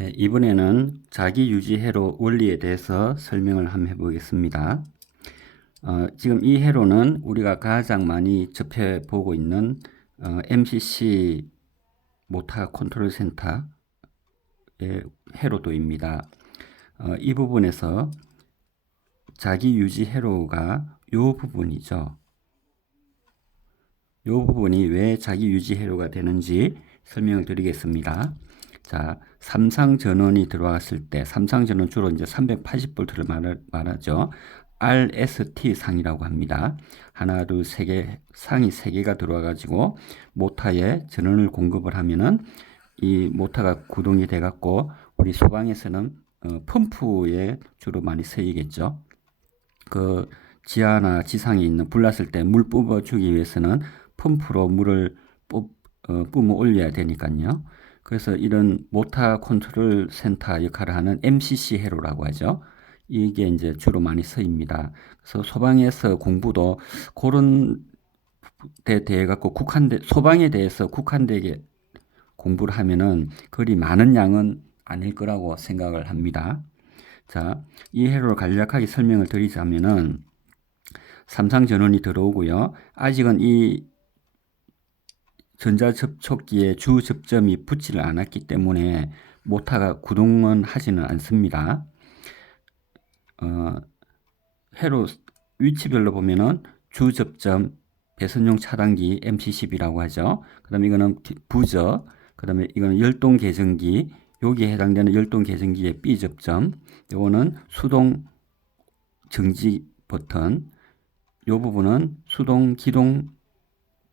이번에는 자기유지 회로 원리에 대해서 설명을 한번 해보겠습니다. 지금 이 회로는 우리가 가장 많이 접해보고 있는 MCC 모타 컨트롤 센터의 회로도입니다. 이 부분에서 자기유지 회로가 이 부분이죠. 이 부분이 왜 자기유지 회로가 되는지 설명을 드리겠습니다. 자, 삼상 전원이 들어왔을 때, 삼상 전원 주로 이제 380V를 말하죠. RST 상이라고 합니다. 하나, 둘, 세 개, 상이 세 개가 들어와가지고 모터에 전원을 공급을 하면은 이 모터가 구동이 돼갖고 우리 소방에서는 펌프에 주로 많이 쓰이겠죠. 그 지하나 지상에 있는 불났을 때 물 뽑아주기 위해서는 펌프로 물을 뿜어 올려야 되니까요. 그래서 이런 모터 컨트롤 센터 역할을 하는 MCC 회로라고 하죠. 이게 이제 주로 많이 쓰입니다. 그래서 소방에서 공부도 그런 데 대해 갖고 소방에 대해서 국한되게 공부를 하면은 그리 많은 양은 아닐 거라고 생각을 합니다. 자, 이 회로를 간략하게 설명을 드리자면은 삼상 전원이 들어오고요. 아직은 이 전자접촉기에 주 접점이 붙지를 않았기 때문에 모터가 구동은 하지는 않습니다. 회로 위치별로 보면은 주 접점 배선용 차단기 MC10이라고 하죠. 그 다음에 이거는 부저, 그 다음에 이거는 열동 계정기, 여기에 해당되는 열동 계정기의 B 접점, 요거는 수동 정지 버튼, 요 부분은 수동 기동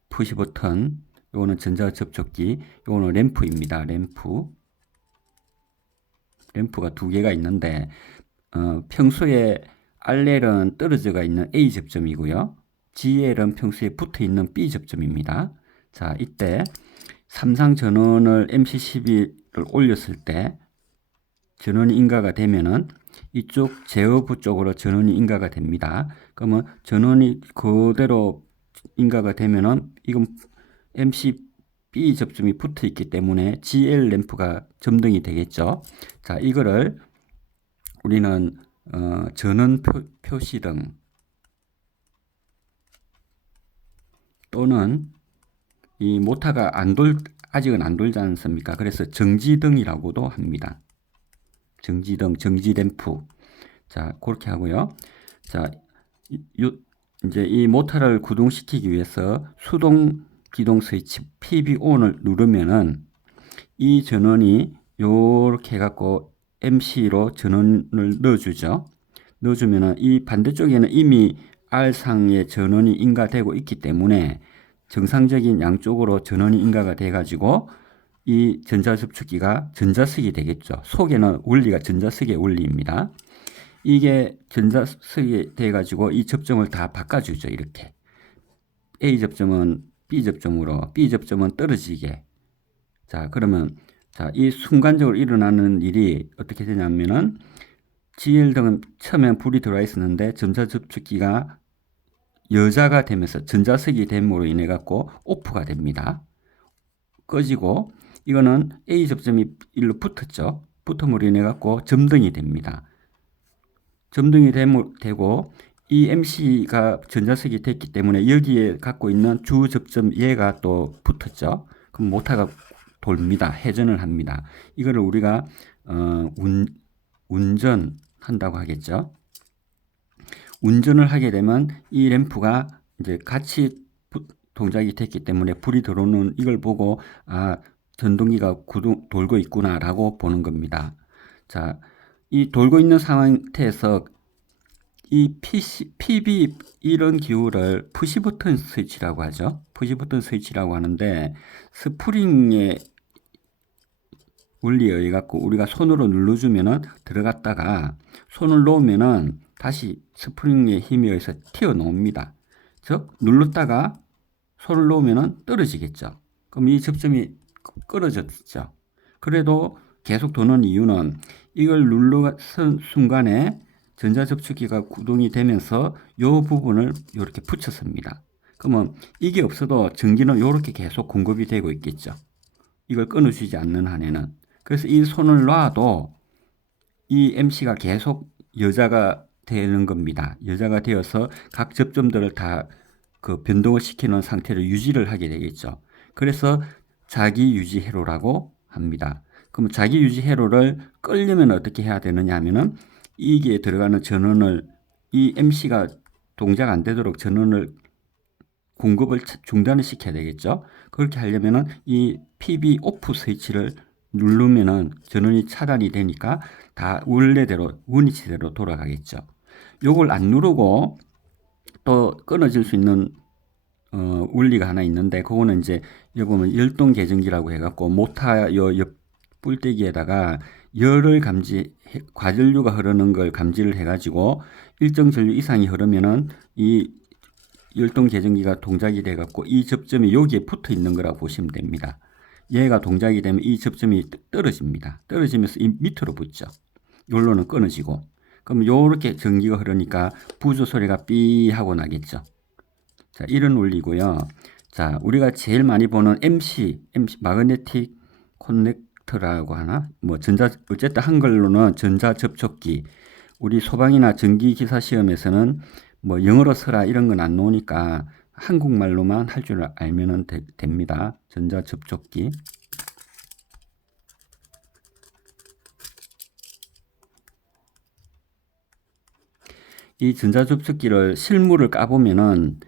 푸시 버튼, 요거는 전자접촉기, 요거는 램프입니다. 램프가 두 개가 있는데 평소에 RL은 떨어져가 있는 A 접점이고요. GL은 평소에 붙어 있는 B 접점입니다. 자, 이때 삼상 전원을 MC12를 올렸을 때 전원이 인가가 되면은 이쪽 제어부 쪽으로 전원이 인가가 됩니다. 그러면 전원이 그대로 인가가 되면은 이건 MCB 접점이 붙어 있기 때문에 GL 램프가 점등이 되겠죠. 자, 이거를 우리는 전원 표시등 또는 이 모터가 아직은 안 돌지 않습니까? 그래서 정지등이라고도 합니다. 정지등, 정지램프. 자, 그렇게 하고요. 자, 이제 이 모터를 구동시키기 위해서 수동 기동 스위치 PB-ON을 누르면은 이 전원이 요렇게 해갖고 MC로 전원을 넣어주죠. 넣어주면은 이 반대쪽에는 이미 R상의 전원이 인가되고 있기 때문에 정상적인 양쪽으로 전원이 인가가 돼가지고 이 전자접촉기가 전자석이 되겠죠. 속에는 원리가 전자석의 원리입니다. 이게 전자석이 돼가지고 이 접점을 다 바꿔주죠. 이렇게 A 접점은 B 접점으로, B 접점은 떨어지게. 자, 그러면 자, 이 순간적으로 일어나는 일이 어떻게 되냐면은 GL등은 처음엔 불이 들어와 있었는데 전자접촉기가 여자가 되면서 전자석이 됨으로 인해 갖고 오프가 됩니다. 꺼지고 이거는 A 접점이 일로 붙었죠. 붙음으로 인해 갖고 점등이 됩니다. 점등이 되고 이 MC가 전자석이 됐기 때문에 여기에 갖고 있는 주 접점 얘가 또 붙었죠. 그럼 모터가 돌립니다. 회전을 합니다. 이거를 우리가 운전한다고 하겠죠. 운전을 하게 되면 이 램프가 이제 같이 동작이 됐기 때문에 불이 들어오는 이걸 보고 전동기가 돌고 있구나라고 보는 겁니다. 자, 이 돌고 있는 상태에서 이 PB 이런 기호를 푸시 버튼 스위치라고 하죠. 푸시 버튼 스위치라고 하는데 스프링의 원리에 의해 갖고 우리가 손으로 눌러주면은 들어갔다가 손을 놓으면은 다시 스프링의 힘에 의해서 튀어나옵니다. 즉 눌렀다가 손을 놓으면은 떨어지겠죠. 그럼 이 접점이 끊어졌죠. 그래도 계속 도는 이유는 이걸 눌러선 순간에 전자접촉기가 구동이 되면서 이 부분을 이렇게 붙였습니다. 그러면 이게 없어도 전기는 이렇게 계속 공급이 되고 있겠죠. 이걸 끊어주지 않는 한에는. 그래서 이 손을 놔도 이 MC가 계속 여자가 되는 겁니다. 여자가 되어서 각 접점들을 다 그 변동을 시키는 상태를 유지를 하게 되겠죠. 그래서 자기 유지 회로라고 합니다. 그럼 자기 유지 회로를 끌려면 어떻게 해야 되느냐 하면은 이게 들어가는 전원을 이 MC가 동작 안 되도록 전원을 공급을 중단을 시켜야 되겠죠. 그렇게 하려면은 이 PB 오프 스위치를 누르면은 전원이 차단이 되니까 다 원래대로 원위치대로 돌아가겠죠. 요걸 안 누르고 또 끊어질 수 있는 원리가 하나 있는데 그거는 이제 여기 보면 열동 계정기라고 해갖고 모타 요 옆 뿔대기에다가 열을 과전류가 흐르는 걸 감지를 해가지고 일정 전류 이상이 흐르면은 이 열동 계정기가 동작이 돼갖고 이 접점이 여기에 붙어 있는 거라고 보시면 됩니다. 얘가 동작이 되면 이 접점이 떨어집니다. 떨어지면서 이 밑으로 붙죠. 요로는 끊어지고. 그럼 요렇게 전기가 흐르니까 부조 소리가 삐 하고 나겠죠. 자, 이런 원리고요. 자, 우리가 제일 많이 보는 MC 마그네틱 커넥터라고 하나? 뭐 어쨌든 한글로는 전자 접촉기. 우리 소방이나 전기 기사 시험에서는 뭐 영어로 써라 이런 건 안 나오니까 한국말로만 할 줄 알면 됩니다. 전자 접촉기. 이 전자 접촉기를 실물을 까보면은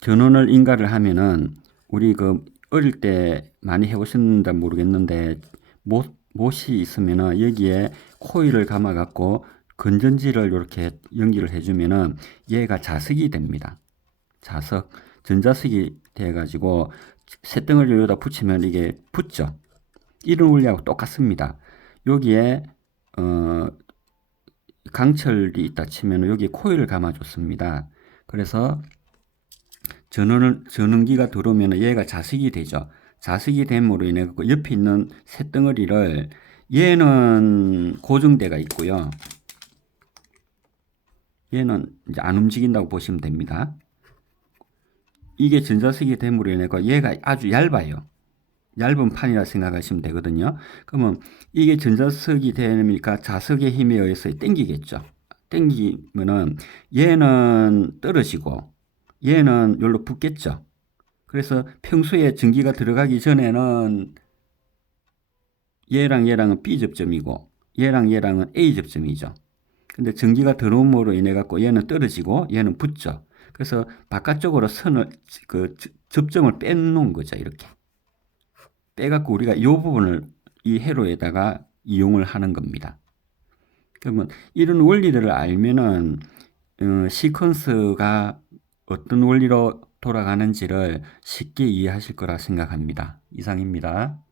전원을 인가를 하면은 우리 그 어릴 때 많이 해보셨는지 모르겠는데 못이 있으면은 여기에 코일을 감아 갖고 건전지를 이렇게 연기를 해주면은 얘가 자석이 됩니다. 자석, 전자석이 돼가지고 쇳덩어리를 여기다 붙이면 이게 붙죠. 이런 원리하고 똑같습니다. 여기에 강철이 있다 치면 여기 코일을 감아줬습니다. 그래서 전원기가 들어오면 얘가 자석이 되죠. 자석이 됨으로 인해 옆에 있는 쇳덩어리를 얘는 고정대가 있고요. 얘는 이제 안 움직인다고 보시면 됩니다. 이게 전자석이 됨으로 인해 얘가 아주 얇아요. 얇은 판이라 생각하시면 되거든요. 그러면 이게 전자석이 되니까 자석의 힘에 의해서 당기겠죠. 당기면은 얘는 떨어지고 얘는 여기로 붙겠죠. 그래서 평소에 전기가 들어가기 전에는 얘랑은 B 접점이고 얘랑은 A 접점이죠. 근데 전기가 들어옴으로 인해 갖고 얘는 떨어지고 얘는 붙죠. 그래서 바깥쪽으로 접점을 빼놓은 거죠. 이렇게 빼갖고 우리가 이 부분을 이 회로에다가 이용을 하는 겁니다. 그러면 이런 원리들을 알면은 시퀀스가 어떤 원리로 돌아가는지를 쉽게 이해하실 거라 생각합니다. 이상입니다.